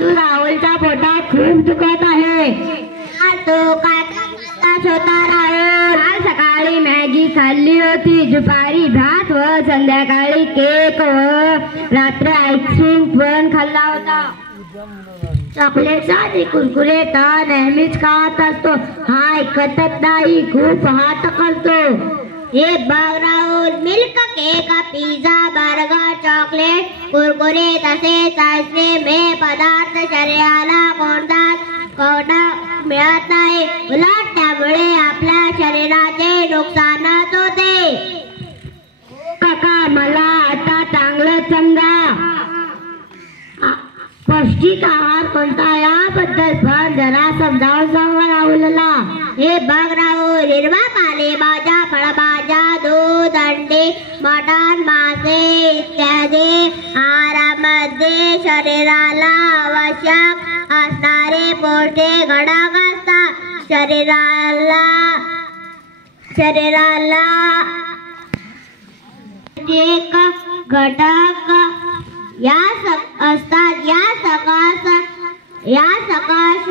राहुलच्या पोटात खूप दुखत आहे. तो काय होता राहुल? काल सकाळी मॅगी खाल्ली होती, दुपारी भात व संध्याकाळी केक व रात्री आईस्क्रीम पण खाल्ला होता. चॉकलेट आणि कुरकुरे तर नेहमीच खात असतो. हा ऐकतच नाही, खूप हात करतो. हे बघ Rahul, milk cake, pizza, burger, chocolate, Kurkure तसेच आईस्क्रीम हे पदार्थ शरीराला कोणता मिळत नाही. उलट त्यामुळे आपल्या शरीराचे नुकसानच होते. काका, मला आता चांगलं समजा. पौष्टिक आहार कोणता याबद्दल पण जरा समजावून सांगा राहुलला. हे बघ राहुल, हिरवा पालेभाज्या, फळभाज्या, दूध, अंडी, मटण, मासे इत्यादी आहारामध्ये शरीराला आवश्यक असणारे पौष्टिक घटक असतात. शरीराला एक घटक असतात. या सकस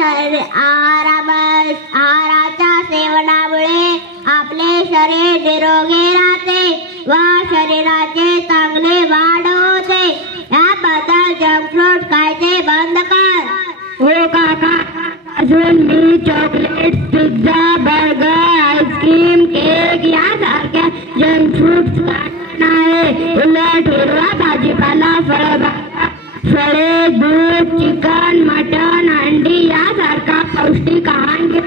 आहाराच्या सेवनामुळे आपले शरीर निरोगी राहते व शरीराचे चांगले वाढ होते. याबद्दल जंक फूड खायचे बंद कर. हो काका, अजून मी chocolate, pizza, burger, ice cream, cake यासारख्या जंक फूड नाही. उलट हिरवा भाजीपाला, फळे, दूध, चिकन, मटण, अंडी यासारखा पौष्टिक आहार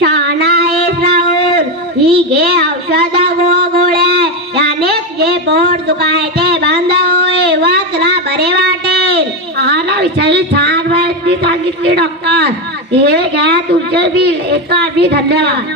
शहाणा आहेस राहुल. ही घे औषध व गोळ्या, याने जे पोट दुखायचे बंद होईल व तुला बरे वाटेल. आहाराविषयी छान माहिती सांगितली डॉक्टर. हे घ्या तुमचे बिल. येतो आम्ही. धन्यवाद.